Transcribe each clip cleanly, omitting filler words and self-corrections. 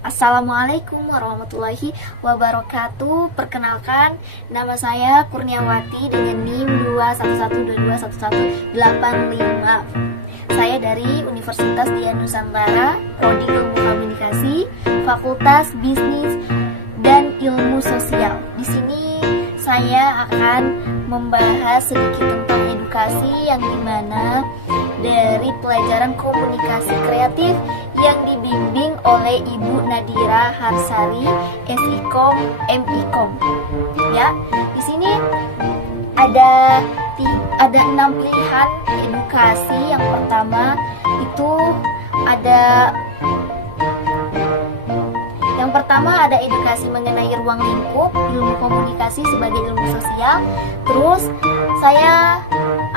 Assalamualaikum warahmatullahi wabarakatuh. Perkenalkan, nama saya Kurniawati dengan NIM 211221185. Saya dari Universitas Dian Nusantara, Prodi Ilmu Komunikasi, Fakultas Bisnis dan Ilmu Sosial. Di sini saya akan membahas sedikit tentang edukasi yang dimana dari pelajaran komunikasi kreatif yang dibimbing oleh Ibu Nadira Harsari, SIKOM, MIKOM. Ya, di sini ada 6 pilihan edukasi. Yang pertama itu ada edukasi mengenai ruang lingkup, ilmu komunikasi sebagai ilmu sosial. Terus saya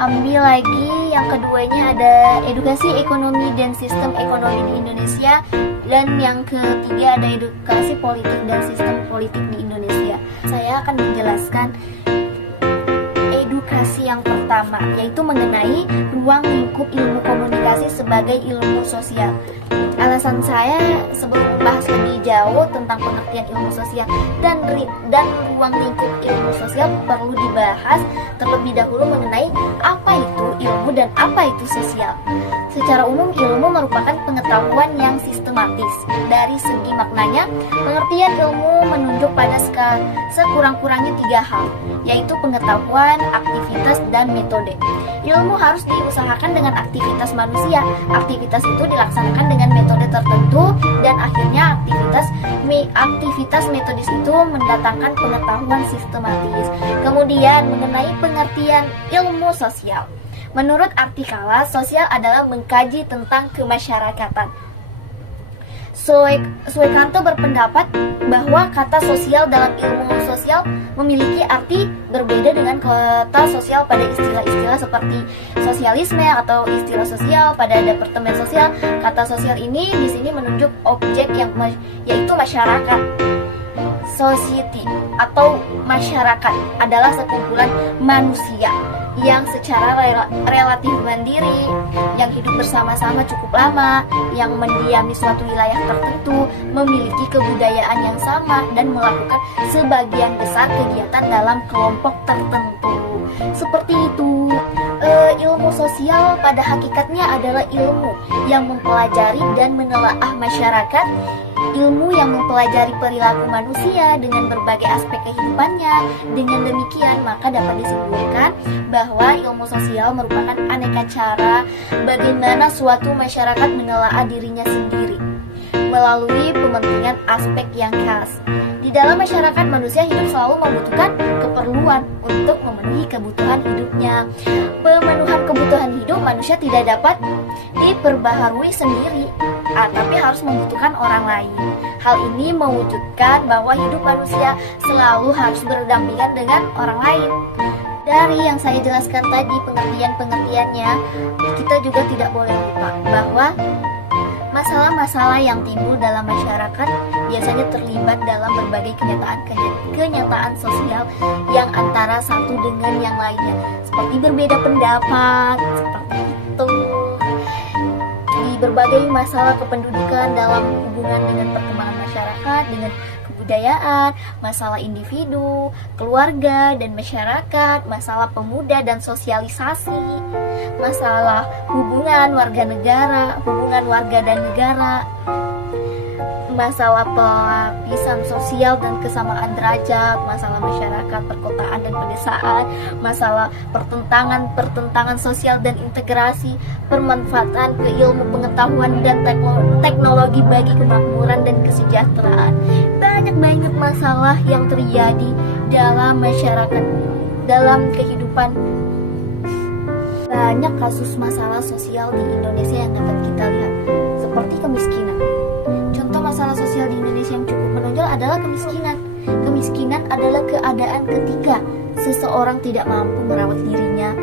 ambil lagi yang keduanya ada edukasi ekonomi dan sistem ekonomi di Indonesia, dan yang ketiga ada edukasi politik dan sistem politik di Indonesia. Saya akan menjelaskan edukasi yang pertama, yaitu mengenai ruang lingkup ilmu komunikasi sebagai ilmu sosial. Alasan saya sebelum membahas lebih jauh tentang pengertian ilmu sosial dan ruang lingkup ilmu sosial, perlu dibahas terlebih dahulu mengenai apa itu ilmu dan apa itu sosial. Secara umum, ilmu merupakan pengetahuan yang sistematis. Dari segi maknanya, pengertian ilmu menunjuk pada sekurang-kurangnya 3 hal, yaitu pengetahuan, aktivitas, dan metode. Ilmu harus diusahakan dengan aktivitas manusia. Aktivitas itu dilaksanakan dengan metode tertentu, dan akhirnya aktivitas metodis itu mendatangkan pengetahuan sistematis. Kemudian mengenai pengertian ilmu sosial. Menurut Artikala, sosial adalah mengkaji tentang kemasyarakatan. Suekanto berpendapat bahwa kata sosial dalam ilmu sosial memiliki arti berbeda dengan kata sosial pada istilah-istilah seperti sosialisme atau istilah sosial pada departemen sosial. Kata sosial ini di sini menunjuk objek yaitu masyarakat. Society atau masyarakat adalah sekumpulan manusia yang secara relatif mandiri, yang hidup bersama-sama cukup lama, yang mendiami suatu wilayah tertentu, memiliki kebudayaan yang sama, dan melakukan sebagian besar kegiatan dalam kelompok tertentu. Seperti itu. Ilmu sosial pada hakikatnya adalah ilmu yang mempelajari dan menelaah masyarakat, ilmu yang mempelajari perilaku manusia dengan berbagai aspek kehidupannya. Dengan demikian, maka dapat disimpulkan bahwa ilmu sosial merupakan aneka cara bagaimana suatu masyarakat menelaah dirinya sendiri melalui pementingan aspek yang khas. Di dalam masyarakat, manusia hidup selalu membutuhkan keperluan untuk memenuhi kebutuhan hidupnya. Pemenuhan kebutuhan hidup manusia tidak dapat diperbaharui sendiri, tapi harus membutuhkan orang lain. Hal ini mewujudkan bahwa hidup manusia selalu harus berdampingan dengan orang lain. Dari yang saya jelaskan tadi pengertiannya, kita juga tidak boleh lupa bahwa masalah-masalah yang timbul dalam masyarakat biasanya terlibat dalam berbagai kenyataan sosial yang antara satu dengan yang lainnya, seperti berbeda pendapat, seperti itu. Di berbagai masalah kependudukan dalam hubungan dengan perkembangan masyarakat, dengan kebudayaan, masalah individu, keluarga, dan masyarakat, masalah pemuda dan sosialisasi, masalah hubungan warga dan negara, masalah pelapisan sosial dan kesamaan derajat, masalah masyarakat, perkotaan dan pedesaan, masalah pertentangan sosial dan integrasi, permanfaatan keilmu pengetahuan dan teknologi bagi kemakmuran dan kesejahteraan. Banyak masalah yang terjadi dalam masyarakat, dalam kehidupan. Banyak kasus masalah sosial di Indonesia yang dapat kita lihat, seperti kemiskinan. Contoh masalah sosial di Indonesia yang cukup menonjol adalah kemiskinan. Kemiskinan adalah keadaan ketika seseorang tidak mampu merawat dirinya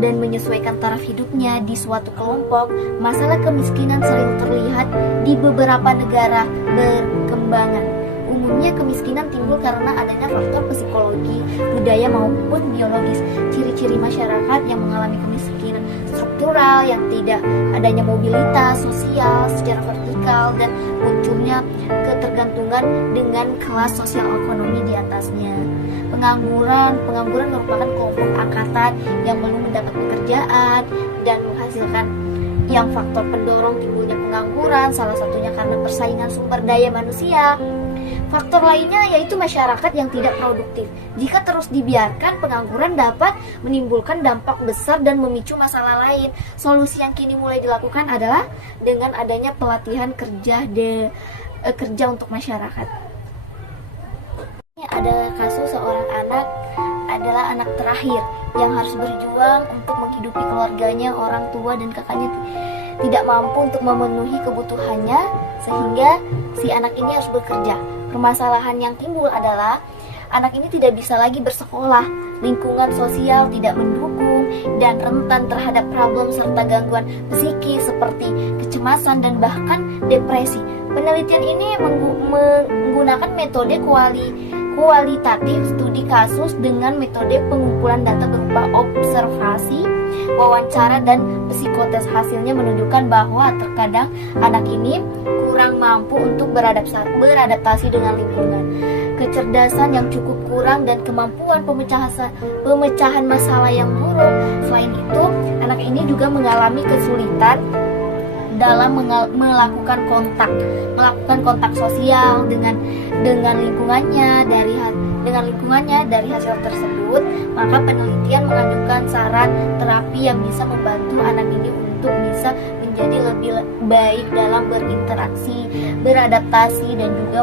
dan menyesuaikan taraf hidupnya di suatu kelompok. Masalah kemiskinan sering terlihat di beberapa negara berkembang. Umumnya kemiskinan timbul karena adanya faktor psikologi, budaya maupun biologis. Ciri-ciri masyarakat yang mengalami kemiskinan struktural yang tidak adanya mobilitas sosial secara vertikal radikal dan munculnya ketergantungan dengan kelas sosial ekonomi di atasnya. Pengangguran merupakan kelompok angkatan yang belum mendapat pekerjaan dan menghasilkan yang faktor pendorong timbulnya pengangguran, salah satunya karena persaingan sumber daya manusia. Faktor lainnya yaitu masyarakat yang tidak produktif. Jika terus dibiarkan, pengangguran dapat menimbulkan dampak besar dan memicu masalah lain. Solusi yang kini mulai dilakukan adalah dengan adanya pelatihan kerja untuk masyarakat. Ada kasus seorang anak adalah anak terakhir yang harus berjuang untuk menghidupi keluarganya, orang tua dan kakaknya tidak mampu untuk memenuhi kebutuhannya sehingga si anak ini harus bekerja. Permasalahan yang timbul adalah anak ini tidak bisa lagi bersekolah, lingkungan sosial tidak mendukung dan rentan terhadap problem serta gangguan psikis seperti kecemasan dan bahkan depresi. Penelitian ini menggunakan metode kualitatif studi kasus dengan metode pengumpulan data berupa observasi, wawancara, dan psikotes. Hasilnya menunjukkan bahwa terkadang anak ini kurang mampu untuk beradaptasi dengan lingkungan, kecerdasan yang cukup kurang, dan kemampuan pemecahan masalah yang buruk. Selain itu, anak ini juga mengalami kesulitan dalam melakukan kontak sosial dengan lingkungannya. Dari hasil tersebut, maka penelitian mengajukan saran terapi yang bisa membantu anak ini untuk bisa menjadi lebih baik dalam berinteraksi, beradaptasi, dan juga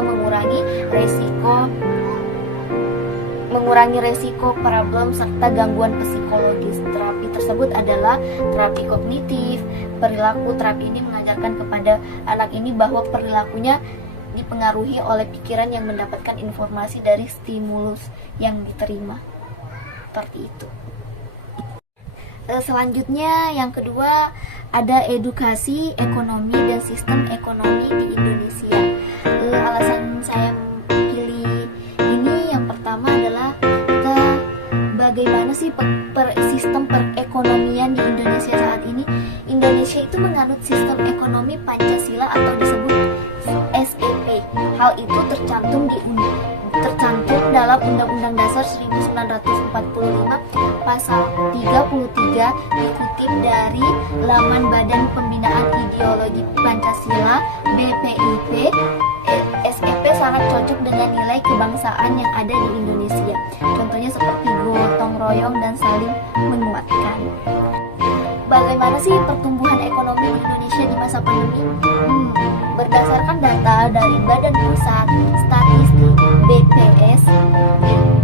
mengurangi resiko problem serta gangguan psikologis. Terapi tersebut adalah terapi kognitif perilaku. Terapi ini mengajarkan kepada anak ini bahwa perilakunya dipengaruhi oleh pikiran yang mendapatkan informasi dari stimulus yang diterima. Seperti itu. Selanjutnya yang kedua ada edukasi ekonomi dan sistem ekonomi di Indonesia. Alasan saya pilih ini yang pertama adalah bagaimana sih sistem perekonomian di Indonesia saat ini. Indonesia itu menganut sistem ekonomi Pancasila atau disebut SEP. Hal itu tercantum dalam Undang-Undang Dasar 1945 Pasal 33, dikutip dari laman Badan Pembinaan Ideologi Pancasila BPIP. SEP sangat cocok dengan nilai kebangsaan yang ada di Indonesia. Contohnya seperti gotong royong dan saling menguatkan. Bagaimana sih pertumbuhan ekonomi di Indonesia di masa pandemi? Berdasarkan data dari Badan Pusat Statistik (BPS),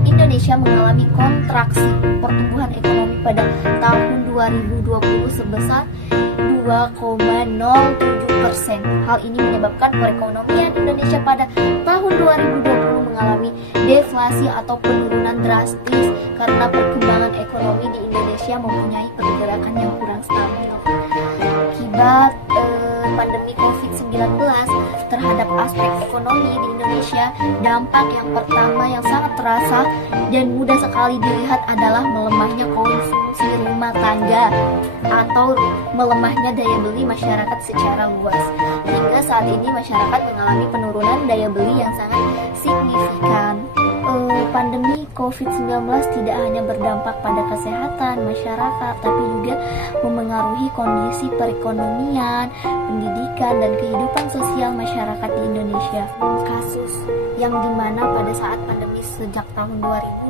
Indonesia mengalami kontraksi pertumbuhan ekonomi pada tahun 2020 sebesar 2,07%. Hal ini menyebabkan perekonomian Indonesia pada tahun 2020 mengalami deflasi atau penurunan drastis karena perkembangan ekonomi di Indonesia mempunyai pergerakan yang kurang stabil. Akibat pandemi COVID-19 terhadap aspek ekonomi di Indonesia, dampak yang pertama yang sangat terasa dan mudah sekali dilihat adalah melemahnya konsumsi rumah tangga atau melemahnya daya beli masyarakat secara luas. Hingga saat ini masyarakat mengalami penurunan daya beli yang sangat signifikan. Pandemi COVID-19 tidak hanya berdampak pada kesehatan masyarakat, tapi juga memengaruhi kondisi perekonomian, pendidikan, dan kehidupan sosial masyarakat di Indonesia. Kasus yang dimana pada saat pandemi sejak tahun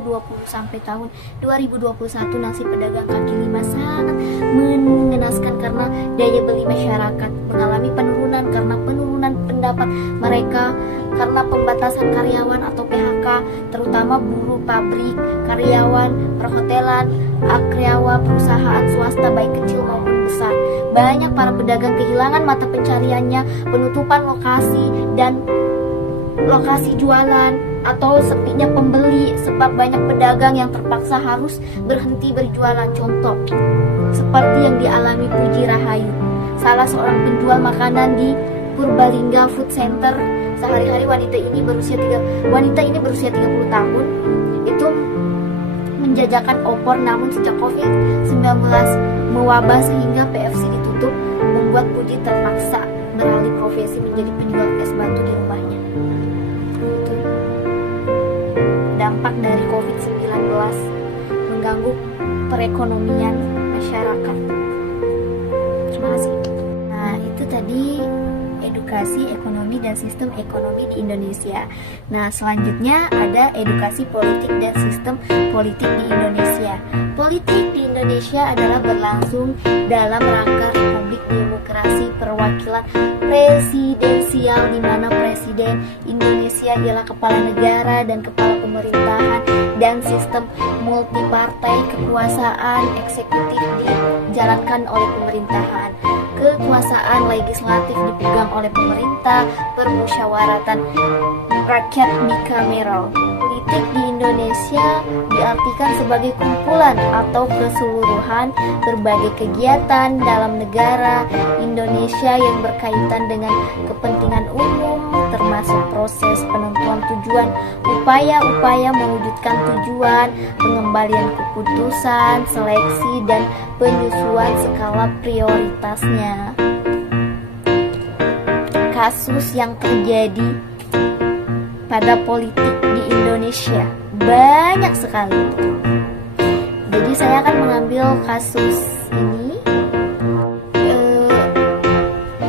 2020 sampai tahun 2021 nasib pedagang kaki lima sangat mengenaskan karena daya beli masyarakat mengalami penurunan karena penurunan pendapat mereka karena pembatasan karyawan atau PHK, terutama buruh pabrik, karyawan perhotelan, karyawan perusahaan swasta baik kecil maupun besar. Banyak para pedagang kehilangan mata pencariannya, penutupan lokasi jualan atau sepinya pembeli sebab banyak pedagang yang terpaksa harus berhenti berjualan. Contoh seperti yang dialami Puji Rahayu, salah seorang penjual makanan di Purbalingga Food Center. Sehari-hari wanita ini berusia 30 tahun itu menjajakan opor, namun sejak COVID-19 mewabah sehingga PFC ditutup, membuat Puji terpaksa beralih profesi menjadi penjual es batu di rumahnya. Itu dampak dari COVID-19 mengganggu perekonomian masyarakat. Terima kasih. Nah, itu tadi edukasi ekonomi dan sistem ekonomi di Indonesia. Nah, selanjutnya ada edukasi politik dan sistem politik di Indonesia. Politik di Indonesia adalah berlangsung dalam rangka Republik Demokrasi Perwakilan Presidensial, di mana Presiden Indonesia ialah kepala negara dan kepala pemerintahan, dan sistem multipartai kekuasaan eksekutif dijalankan oleh pemerintahan. Kekuasaan legislatif dipegang oleh pemerintah, permusyawaratan rakyat bicameral. Politik di Indonesia diartikan sebagai kumpulan atau keseluruhan berbagai kegiatan dalam negara Indonesia yang berkaitan dengan kepentingan umum, termasuk proses penentuan tujuan, upaya-upaya mewujudkan tujuan, pengembalian keputusan, seleksi, dan penyusuan skala prioritasnya. Kasus yang terjadi pada politik di Indonesia banyak sekali. Jadi saya akan mengambil kasus ini,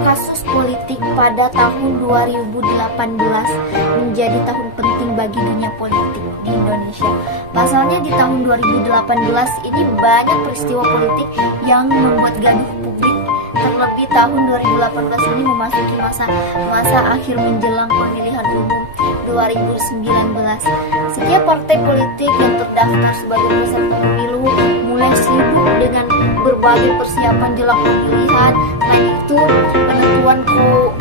kasus politik pada tahun 2018 menjadi tahun penting bagi dunia politik di Indonesia. Pasalnya di tahun 2018 ini banyak peristiwa politik yang membuat gaduh publik. Terlebih tahun 2018 ini memasuki masa akhir menjelang pemilihan umum 2019. Setiap partai politik yang terdaftar sebagai peserta pemilu mulai sibuk dengan berbagai persiapan jelang pemilihan. Selain itu, penentuan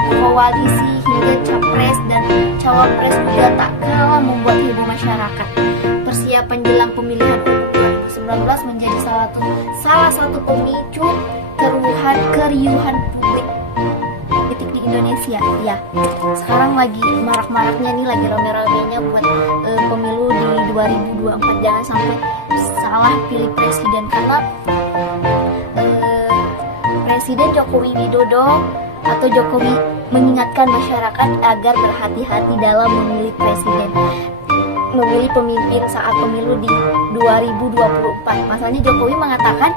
koalisi hingga capres dan cawapres juga tak kalah membuat heboh masyarakat. Persiapan jelang pemilihan umum 2019 menjadi salah satu pemicu keriuhan publik politik di Indonesia. Ya, sekarang lagi marak-maraknya nih, lagi rame-ramenya buat pemilu di 2024. Jangan sampai salah pilih presiden, karena Presiden Joko Widodo atau Jokowi mengingatkan masyarakat agar berhati-hati dalam memilih pemimpin saat pemilu di 2024. Masalahnya Jokowi mengatakan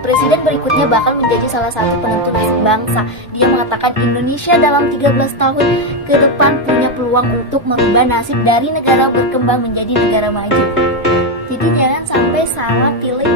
presiden berikutnya bakal menjadi salah satu penentu nasib bangsa. Dia mengatakan Indonesia dalam 13 tahun ke depan punya peluang untuk merubah nasib dari negara berkembang menjadi negara maju. Jadi jangan sampai salah pilih